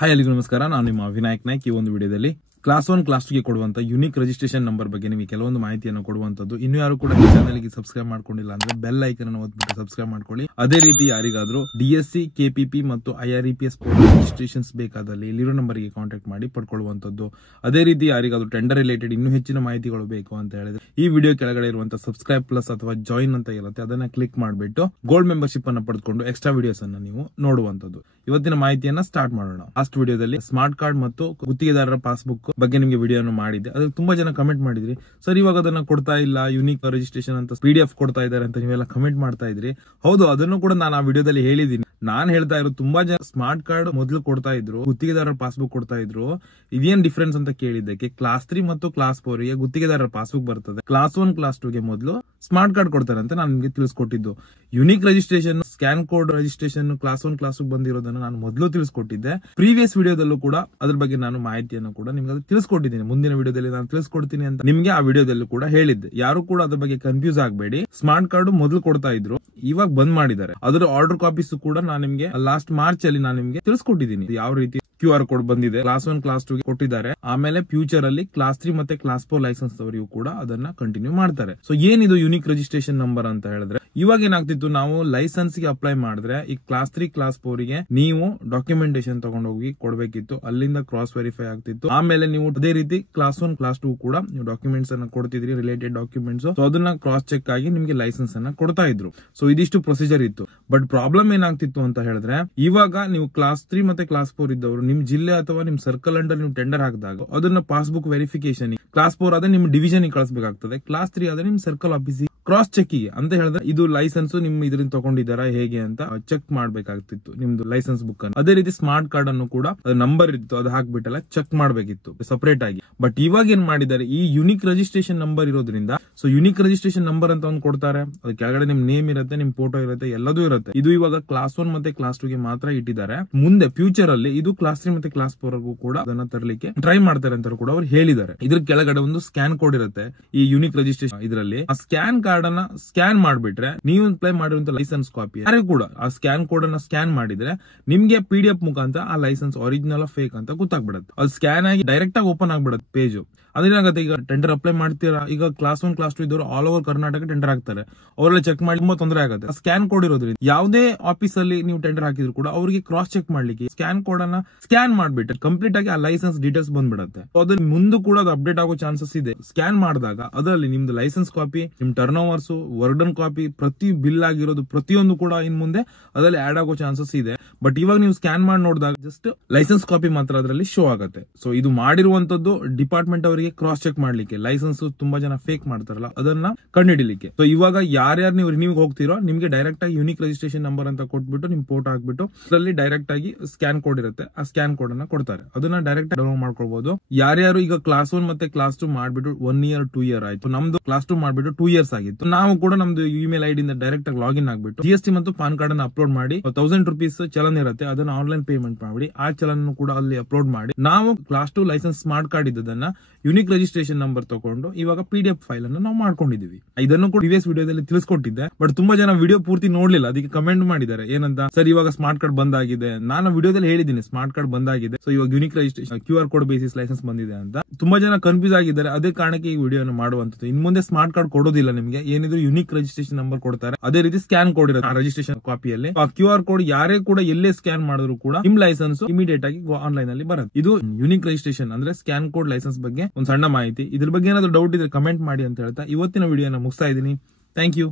Hi ಎಲ್ಲರಿಗೂ ನಮಸ್ಕಾರ. ನಾನು ನಿಮ್ಮ ವಿನಾಯಕ್ ನಾಯ್ಕ್. ಈ ಒಂದು ವಿಡಿಯೋದಲ್ಲಿ ಕ್ಲಾಸ್ 1 ಕ್ಲಾಸ್ 2 ಗೆ ಕೊಡುವಂತ ಯೂನಿಕ್ ರಿಜಿಸ್ಟ್ರೇಷನ್ ನಂಬರ್ ಬಗ್ಗೆ ನಿಮಗೆ ಕೆಲವೊಂದು ಮಾಹಿತಿಯನ್ನು ಕೊಡುವಂತದ್ದು. ಇನ್ನು ಯಾರು ಕೂಡ ಈ ಚಾನೆಲ್ ಗೆ ಸಬ್ಸ್ಕ್ರೈಬ್ ಮಾಡ್ಕೊಂಡಿಲ್ಲ ಅಂದ್ರೆ ಬೆಲ್ ಐಕನ್ ಅನ್ನು ಒತ್ತಿಬಿಟ್ಟು ಸಬ್ಸ್ಕ್ರೈಬ್ ಮಾಡ್ಕೊಳ್ಳಿ. ಅದೇ ರೀತಿ ಯಾರಿಗಾದ್ರೂ DSC, KPP ಮತ್ತು IREPS ರಿಜಿಸ್ಟ್ರೇಷನ್ಸ್ ಬೇಕಾದಲ್ಲಿ ಇಲ್ಲಿರೋ ನಂಬರ್ ಗೆ ಕಾಂಟ್ಯಾಕ್ಟ್ ಮಾಡಿ ಪಡ್ಕೊಳ್ಳುವಂತದ್ದು. ಅದೇ ರೀತಿ ಯಾರಿಗಾದ್ರೂ ಟೆಂಡರ್ ರಿಲೇಟೆಡ್ ಇನ್ನೂ ಹೆಚ್ಚಿನ ಮಾಹಿತಿಗಳು ಬೇಕು ಅಂತ ಹೇಳಿದ್ರೆ ಈ ವಿಡಿಯೋ ಕೆಳಗಡೆ ಇರುವಂತ ಸಬ್ಸ್ಕ್ರೈಬ್ ಪ್ಲಸ್ ಅಥವಾ ಜಾಯಿನ್ ಅಂತ ಇರುತ್ತೆ, ಅದನ್ನ ಕ್ಲಿಕ್ ಮಾಡಿಬಿಟ್ಟು ಗೋಲ್ಡ್ ಮೆಂಬರ್ಶಿಪ್ ಅನ್ನು ಪಡೆದುಕೊಂಡು ಎಕ್ಸ್ಟ್ರಾ ವಿಡಿಯೋಸ್ ಅನ್ನ ನೀವು ನೋಡುವಂತದ್ದು. ಇವತ್ತಿನ ಮಾಹಿತಿಯನ್ನ ಸ್ಟಾರ್ಟ್ ಮಾಡೋಣ. ಲಾಸ್ಟ್ ವಿಡಿಯೋದಲ್ಲಿ ಸ್ಮಾರ್ಟ್ ಕಾರ್ಡ್ ಮತ್ತು ಗುತ್ತಿಗೆದಾರರ ಪಾಸ್ಬುಕ್ ಬಗ್ಗೆ ನಿಮಗೆ ವಿಡಿಯೋನ ಮಾಡಿದ್ದೆ. ಅದಕ್ಕೆ ತುಂಬಾ ಜನ ಕಮೆಂಟ್ ಮಾಡಿದ್ರಿ, ಸರ್ ಇವಾಗ ಅದನ್ನ ಕೊಡ್ತಾ ಇಲ್ಲ, ಯೂನಿಕ್ ರಿಜಿಸ್ಟ್ರೇಷನ್ ಅಂತ PDF ಕೊಡ್ತಾ ಇದ್ದಾರೆ ಅಂತ ನೀವೆಲ್ಲ ಕಮೆಂಟ್ ಮಾಡ್ತಾ ಇದ್ರಿ. ಹೌದು, ಅದನ್ನು ಕೂಡ ನಾನು ಆ ವಿಡಿಯೋದಲ್ಲಿ ಹೇಳಿದೀನಿ. ನಾನ್ ಹೇಳ್ತಾ ಇರೋದು ತುಂಬಾ ಜನ ಸ್ಮಾರ್ಟ್ ಕಾರ್ಡ್ ಮೊದಲು ಕೊಡ್ತಾ ಇದ್ರು, ಗುತ್ತಿಗೆದಾರರ ಪಾಸ್ಬುಕ್ ಕೊಡ್ತಾ ಇದ್ರು. ಇದೇನ್ ಡಿಫರೆನ್ಸ್ ಅಂತ ಕೇಳಿದ್ದಕ್ಕೆ ಕ್ಲಾಸ್ 3 ಮತ್ತು ಕ್ಲಾಸ್ 4 ಗೆ ಗುತ್ತಿಗೆದಾರರ ಪಾಸ್ಬುಕ್ ಬರ್ತದೆ, ಕ್ಲಾಸ್ 1 ಕ್ಲಾಸ್ 2 ಗೆ ಮೊದಲು ಸ್ಮಾರ್ಟ್ ಕಾರ್ಡ್ ಕೊಡ್ತಾರೆ ಅಂತ ನಾನು ನಿಮಗೆ ತಿಳಿಸ್ಕೊಟ್ಟಿದ್ದು. Unique registration, scan code registration class 1 class 2 ಬಂದಿರೋದನ್ನ ನಾನು ಮೊದಲು ತಿಳಿಸ್ಕೊಟ್ಟಿದ್ದೆ. ಪ್ರೀವಿಯಸ್ ವಿಡಿಯೋದಲ್ಲೂ ಕೂಡ ಅದ್ರ ಬಗ್ಗೆ ನಾನು ಮಾಹಿತಿಯನ್ನು ಕೂಡ ನಿಮ್ಗೆ ಅದು ತಿಳಿಸ್ಕೊಟ್ಟಿದ್ದೀನಿ. ಮುಂದಿನ ವಿಡಿಯೋದಲ್ಲಿ ನಾನು ತಿಳಿಸ್ಕೊಡ್ತೀನಿ ಅಂತ ನಿಮ್ಗೆ ಆ ವಿಡಿಯೋದಲ್ಲೂ ಕೂಡ ಹೇಳಿದ್ದೆ. ಯಾರು ಕೂಡ ಅದ್ರ ಬಗ್ಗೆ ಕನ್ಫ್ಯೂಸ್ ಆಗಬೇಡಿ. ಸ್ಮಾರ್ಟ್ ಕಾರ್ಡ್ ಮೊದಲು ಕೊಡ್ತಾ ಇದ್ರು, ಇವಾಗ ಬಂದ್ ಮಾಡಿದ್ದಾರೆ. ಅದರ ಆರ್ಡರ್ ಕಾಪೀಸ್ ಕೂಡ ನಾನು ನಿಮ್ಗೆ ಲಾಸ್ಟ್ ಮಾರ್ಚ್ ಅಲ್ಲಿ ನಾನು ನಿಮ್ಗೆ ತಿಳಿಸ್ಕೊಟ್ಟಿದ್ದೀನಿ ಯಾವ ರೀತಿ QR ಕೋಡ್ ಬಂದಿದೆ. ಕ್ಲಾಸ್ 1 ಕ್ಲಾಸ್ 2 ಕೊಟ್ಟಿದ್ದಾರೆ. ಆಮೇಲೆ ಫ್ಯೂಚರ್ ಅಲ್ಲಿ ಕ್ಲಾಸ್ 3 ಮತ್ತೆ ಕ್ಲಾಸ್ 4 ಲೈಸೆನ್ಸ್ ಅವರಿಗೂ ಕೂಡ ಅದನ್ನ ಕಂಟಿನ್ಯೂ ಮಾಡ್ತಾರೆ. ಸೊ ಏನಿದು ಯೂನಿಕ್ ರಿಜಿಸ್ಟ್ರೇಷನ್ ನಂಬರ್ ಅಂತ ಹೇಳಿದ್ರೆ, ಇವಾಗ ಏನಾಗ್ತಿತ್ತು, ನಾವು ಲೈಸೆನ್ಸ್ ಗೆ ಅಪ್ಲೈ ಮಾಡಿದ್ರೆ ಈ ಕ್ಲಾಸ್ 3 ಕ್ಲಾಸ್ 4 ಗೆ ನೀವು ಡಾಕ್ಯುಮೆಂಟೇಶನ್ ತಗೊಂಡೋಗಿ ಕೊಡ್ಬೇಕಿತ್ತು, ಅಲ್ಲಿಂದ ಕ್ರಾಸ್ ವೆರಿಫೈ ಆಗ್ತಿತ್ತು. ಆಮೇಲೆ ನೀವು ಅದೇ ರೀತಿ ಕ್ಲಾಸ್ 1 ಕ್ಲಾಸ್ 2 ಕೂಡ ನೀವು ಡಾಕ್ಯುಮೆಂಟ್ಸ್ ಅನ್ನ ಕೊಡ್ತಿದ್ರಿ, ರಿಲೇಟೆಡ್ ಡಾಕ್ಯುಮೆಂಟ್ಸ್. ಸೊ ಅದನ್ನ ಕ್ರಾಸ್ ಚೆಕ್ ಆಗಿ ನಿಮ್ಗೆ ಲೈಸೆನ್ಸ್ ಅನ್ನ ಕೊಡ್ತಾ ಇದ್ರು. ಸೊ ಇದಿಷ್ಟು ಪ್ರೊಸೀಜರ್ ಇತ್ತು. ಬಟ್ ಪ್ರಾಬ್ಲಮ್ ಏನಾಗ್ತಿತ್ತು ಅಂತ ಹೇಳಿದ್ರೆ, ಇವಾಗ ನೀವು ಕ್ಲಾಸ್ 3 ಮತ್ತೆ ಕ್ಲಾಸ್ 4 ಇದ್ದವರು ನಿಮ್ ಜಿಲ್ಲೆ ಅಥವಾ ನಿಮ್ ಸರ್ಕಲ್ ಅಂಡರ್ ನೀವು ಟೆಂಡರ್ ಹಾಕಿದಾಗ ಅದನ್ನ ಪಾಸ್ಬುಕ್ ವೆರಿಫಿಕೇಶನ್ ಕ್ಲಾಸ್ 4 ಆದ್ರೆ ನಿಮ್ ಡಿವಿಷನ್ ಕಳಿಸಬೇಕಾಗ್ತದೆ, ಕ್ಲಾಸ್ 3 ಆದ್ರೆ ನಿಮ್ ಸರ್ಕಲ್ ಆಫೀಸ್ ಕ್ರಾಸ್ ಚೆಕ್ ಗೆ ಅಂತ ಹೇಳಿದ್ರೆ ಇದು ಲೈಸೆನ್ಸ್ ನಿಮ್ ಇದರಿಂದ ತಗೊಂಡಿದ್ದಾರಾ ಹೇಗೆ ಅಂತ ಚೆಕ್ ಮಾಡ್ಬೇಕಾಗ್ತಿತ್ತು ನಿಮ್ದು ಲೈಸೆನ್ಸ್ ಬುಕ್ ಅನ್ನು. ಅದೇ ರೀತಿ ಸ್ಮಾರ್ಟ್ ಕಾರ್ಡ್ ಅನ್ನು ಕೂಡ ನಂಬರ್ ಇತ್ತು, ಅದು ಹಾಕ್ಬಿಟ್ಟಲ್ಲ ಚೆಕ್ ಮಾಡ್ಬೇಕಿತ್ತು ಸಪರೇಟ್ ಆಗಿ. ಬಟ್ ಇವಾಗ ಏನ್ ಮಾಡಿದ್ದಾರೆ, ಈ ಯೂನಿಕ್ ರಿಜಿಸ್ಟ್ರೇಷನ್ ನಂಬರ್ ಇರೋದ್ರಿಂದ, ಸೊ ಯೂನಿಕ್ ರಿಜಿಸ್ಟ್ರೇಷನ್ ನಂಬರ್ ಅಂತ ಒಂದು ಕೊಡ್ತಾರೆ, ಅದ್ರ ಕೆಳಗಡೆ ನಿಮ್ ನೇಮ್ ಇರುತ್ತೆ, ನಿಮ್ ಫೋಟೋ ಇರುತ್ತೆ, ಎಲ್ಲದೂ ಇರುತ್ತೆ. ಇದು ಇವಾಗ ಕ್ಲಾಸ್ 1 ಮತ್ತೆ ಕ್ಲಾಸ್ 2 ಗೆ ಮಾತ್ರ ಇಟ್ಟಿದ್ದಾರೆ. ಮುಂದೆ ಫ್ಯೂಚರ್ ಅಲ್ಲಿ ಇದು ಕ್ಲಾಸ್ 3 ಮತ್ತೆ ಕ್ಲಾಸ್ 4 ಕೂಡ ಅದನ್ನ ತರಲಿಕ್ಕೆ ಟ್ರೈ ಮಾಡ್ತಾರೆ ಅಂತ ಕೂಡ ಅವ್ರು ಹೇಳಿದ್ದಾರೆ. ಇದ್ರ ಕೆಳಗಡೆ ಒಂದು ಸ್ಕ್ಯಾನ್ ಕೋಡ್ ಇರುತ್ತೆ ಈ ಯೂನಿಕ್ ರಿಜಿಸ್ಟ್ರೇಷನ್ ಇದರಲ್ಲಿ. ಆ ಸ್ಕ್ಯಾನ್ ಕಾರ್ಡ್ ಅನ್ನ ಸ್ಕ್ಯಾನ್ ಮಾಡ್ಬಿಟ್ರೆ ನೀವು ಅಪ್ಲೈ ಮಾಡಿರುವಂತ ಲೈಸೆನ್ಸ್ ಕಾಪಿ ಯಾರು ಕೂಡ ಆ ಸ್ಕ್ಯಾನ್ ಕೋಡ್ ಅನ್ನ ಸ್ಕ್ಯಾನ್ ಮಾಡಿದ್ರೆ ನಿಮ್ಗೆ PDF ಮುಖಾಂತರ ಆ ಲೈಸೆನ್ಸ್ ಒರಿಜಿನಲ್ ಫೇಕ್ ಅಂತ ಗೊತ್ತಾಗ್ಬಿಡುತ್ತೆ. ಅದು ಸ್ಕ್ಯಾನ್ ಆಗಿ ಡೈರೆಕ್ಟ್ ಆಗಿ ಓಪನ್ ಆಗ್ಬಿಡುತ್ತೆ ಪೇಜ್. ಅದೇನಾಗುತ್ತೆ, ಈಗ ಟೆಂಡರ್ ಅಪ್ಲೈ ಮಾಡ್ತೀರಾ, ಈಗ ಕ್ಲಾಸ್ 1 ಕ್ಲಾಸ್ 2 ಇದ್ದವರು ಆಲ್ ಓವರ್ ಕರ್ನಾಟಕ ಟೆಂಡರ್ ಹಾಕ್ತಾರೆ, ಅವರೆಲ್ಲ ಚೆಕ್ ಮಾಡಿ ತುಂಬಾ ತೊಂದರೆ ಆಗುತ್ತೆ. ಸ್ಕ್ಯಾನ್ ಕೋಡ್ ಇರೋದ್ರಿಂದ ಯಾವುದೇ ಆಫೀಸ್ ಅಲ್ಲಿ ನೀವು ಟೆಂಡರ್ ಹಾಕಿದ್ರು ಕೂಡ ಅವರಿಗೆ ಕ್ರಾಸ್ ಚೆಕ್ ಮಾಡ್ಲಿಕ್ಕೆ ಸ್ಕ್ಯಾನ್ ಕೋಡ್ ಅನ್ನ ಸ್ಕ್ಯಾನ್ ಮಾಡ್ಬಿಟ್ರೆ ಕಂಪ್ಲೀಟ್ ಆಗಿ ಆ ಲೈಸೆನ್ಸ್ ಡೀಟೇಲ್ಸ್ ಬಂದ್ಬಿಡುತ್ತೆ. ಅದು ಮುಂದೆ ಕೂಡ ಅದು ಅಪ್ಡೇಟ್ ಆಗೋ ಚಾನ್ಸಸ್ ಇದೆ. ಸ್ಕ್ಯಾನ್ ಮಾಡಿದಾಗ ಅದರಲ್ಲಿ ನಿಮ್ದು ಲೈಸೆನ್ಸ್ ಕಾಪಿ, ನಿಮ್ ಟರ್ನ್ ಓವರ್ಸ್, ವರ್ಡನ್ ಕಾಪಿ, ಪ್ರತಿ ಬಿಲ್ ಆಗಿರೋದು ಪ್ರತಿಯೊಂದು ಕೂಡ ಇನ್ ಮುಂದೆ ಅದರಲ್ಲಿ ಆಡ್ ಆಗೋ ಚಾನ್ಸಸ್ ಇದೆ. ಬಟ್ ಇವಾಗ ನೀವು ಸ್ಕ್ಯಾನ್ ಮಾಡಿ ನೋಡಿದಾಗ ಜಸ್ಟ್ ಲೈಸೆನ್ಸ್ ಕಾಪಿ ಮಾತ್ರ ಅದರಲ್ಲಿ ಶೋ ಆಗುತ್ತೆ. ಸೊ ಇದು ಮಾಡಿರುವಂತದ್ದು ಡಿಪಾರ್ಟ್ಮೆಂಟ್ ಅವರಿಗೆ ಕ್ರಾಸ್ ಚೆಕ್ ಮಾಡ್ಲಿಕ್ಕೆ, ಲೈಸೆನ್ಸ್ ತುಂಬಾ ಜನ ಫೇಕ್ ಮಾಡ್ತಾರಲ್ಲ ಅದನ್ನ ಕಂಡುಹಿಡಿಲಿಕ್ಕೆ. ಸೊ ಇವಾಗ ಯಾರ್ಯಾರು ನೀವು ರಿನ್ಯೂ ಹೋಗ್ತಿರೋ ನಿಮ್ಗೆ ಡೈರೆಕ್ಟ್ ಆಗಿ ಯೂನಿಕ್ ರಿಜಿಸ್ಟ್ರೇಷನ್ ನಂಬರ್ ಅಂತ ಕೊಟ್ಬಿಟ್ಟು ನಿಮ್ ಫೋಟೋ ಹಾಕ್ಬಿಟ್ಟು ಅದರಲ್ಲಿ ಡೈರೆಕ್ಟ್ ಆಗಿ ಸ್ಕ್ಯಾನ್ ಕೋಡ್ ಇರುತ್ತೆ, ಆ ಸ್ಕ್ಯಾನ್ ಕೋಡ್ ಅನ್ನ ಕೊಡ್ತಾರೆ. ಅದನ್ನ ಡೈರೆಕ್ಟ್ ಡೌನ್ಲೋಡ್ ಮಾಡ್ಕೊಳ್ಬಹುದು. ಯಾರ್ಯಾರು ಈಗ ಕ್ಲಾಸ್ 1 ಮತ್ತೆ ಕ್ಲಾಸ್ 2 ಮಾಡ್ಬಿಟ್ಟು 1 ಇಯರ್ 2 ಇಯರ್ ಆಯ್ತು, ನಮ್ದು ಕ್ಲಾಸ್ 2 ಮಾಡ್ಬಿಟ್ಟು 2 ಇಯರ್ಸ್ ಆಗಿತ್ತು, ನಾವು ಕೂಡ ನಮ್ದು ಇಮೇಲ್ ID ಇಂದ ಡೈರೆಕ್ಟ್ ಆಗಿ ಲಾಗಿನ್ ಆಗ್ಬಿಟ್ಟು GST ಮತ್ತು ಪಾನ್ ಕಾರ್ಡ್ ಅನ್ನ ಅಪ್ಲೋಡ್ ಮಾಡಿ 1000 ರೂಪೀಸ್ ಚಲನ್ ಇರುತ್ತೆ, ಅದನ್ನ ಆನ್ಲೈನ್ ಪೇಮೆಂಟ್ ಮಾಡಿ ಆ ಚಲನ್ ಕೂಡ ಅಲ್ಲಿ ಅಪ್ಲೋಡ್ ಮಾಡಿ ನಾವು ಕ್ಲಾಸ್ 2 ಲೈಸೆನ್ಸ್ ಸ್ಮಾರ್ಟ್ ಕಾರ್ಡ್ ಇದ್ದದನ್ನ ಯೂನಿಕ್ ರಿಜಿಸ್ಟ್ರೇಷನ್ ನಂಬರ್ ತಗೊಂಡು ಇವಾಗ PDF ಫೈಲ್ ಅನ್ನು ನಾವು ಮಾಡ್ಕೊಂಡಿದೀವಿ. ಇದನ್ನು ಕೂಡ ಪ್ರೀವಿಯಸ್ ವಿಡಿಯೋದಲ್ಲಿ ತಿಳಿಸ್ಕೊಟ್ಟಿದ್ದೆ. ಬಟ್ ತುಂಬಾ ಜನ ವಿಡಿಯೋ ಪೂರ್ತಿ ನೋಡ್ಲಿಲ್ಲ, ಅದಕ್ಕೆ ಕಮೆಂಟ್ ಮಾಡಿದ್ದಾರೆ ಏನಂತ, ಸರ್ ಇವಾಗ ಸ್ಮಾರ್ಟ್ ಕಾರ್ಡ್ ಬಂದಾಗಿದೆ. ನಾನು ವಿಡಿಯೋದಲ್ಲಿ ಹೇಳಿದ್ದೀನಿ ಸ್ಮಾರ್ಟ್ ಕಾರ್ಡ್ ಬಂದಾಗಿದೆ, ಸೊ ಇವಾಗ unique registration QR code basis licence ಬಂದಿದೆ ಅಂತ. ತುಂಬಾ ಜನ ಕನ್ಫ್ಯೂಸ್ ಆಗಿದ್ದಾರೆ, ಅದೇ ಕಾರಣಕ್ಕೆ ಈ ವಿಡಿಯೋನ ಮಾಡುವಂತದ್ದು. ಇನ್ ಮುಂದೆ ಸ್ಮಾರ್ಟ್ ಕಾರ್ಡ್ ಕೊಡೋದಿಲ್ಲ ನಿಮಗೆ, ಏನಿದ್ರು ಯೂನಿಕ್ ರಿಜಿಸ್ಟ್ರೇಷನ್ ನಂಬರ್ ಕೊಡ್ತಾರೆ, ಅದೇ ರೀತಿ ಸ್ಕ್ಯಾನ್ ಕೋಡ್ ಇರುತ್ತೆ ರಿಜಿಸ್ಟ್ರೇಷನ್ ಕಾಪಿಯಲ್ಲಿ. ಆ QR ಕೋಡ್ ಯಾರೇ ಕೂಡ ಎಲ್ಲೇ ಸ್ಕ್ಯಾನ್ ಮಾಡಿದ್ರು ಕೂಡ ನಿಮ್ ಲೈಸೆನ್ಸ್ ಇಮಿಡಿಯೇಟ್ ಆಗಿ ಆನ್ಲೈನ್ ಅಲ್ಲಿ ಬರುತ್ತೆ. ಇದು ಯೂನಿಕ್ ರಿಜಿಸ್ಟ್ರೇಷನ್ ಅಂದ್ರೆ ಸ್ಕ್ಯಾನ್ ಕೋಡ್ ಲೈಸೆನ್ಸ್ ಬಗ್ಗೆ ಒಂದು ಸಣ್ಣ ಮಾಹಿತಿ. ಇದ್ರ ಬಗ್ಗೆ ಏನಾದ್ರು ಡೌಟ್ ಇದ್ರೆ ಕಮೆಂಟ್ ಮಾಡಿ ಅಂತ ಹೇಳ್ತಾ ಇವತ್ತಿನ ವಿಡಿಯೋನ ಮುಗಿಸ್ತಾ ಇದ್ದೀನಿ. Thank you.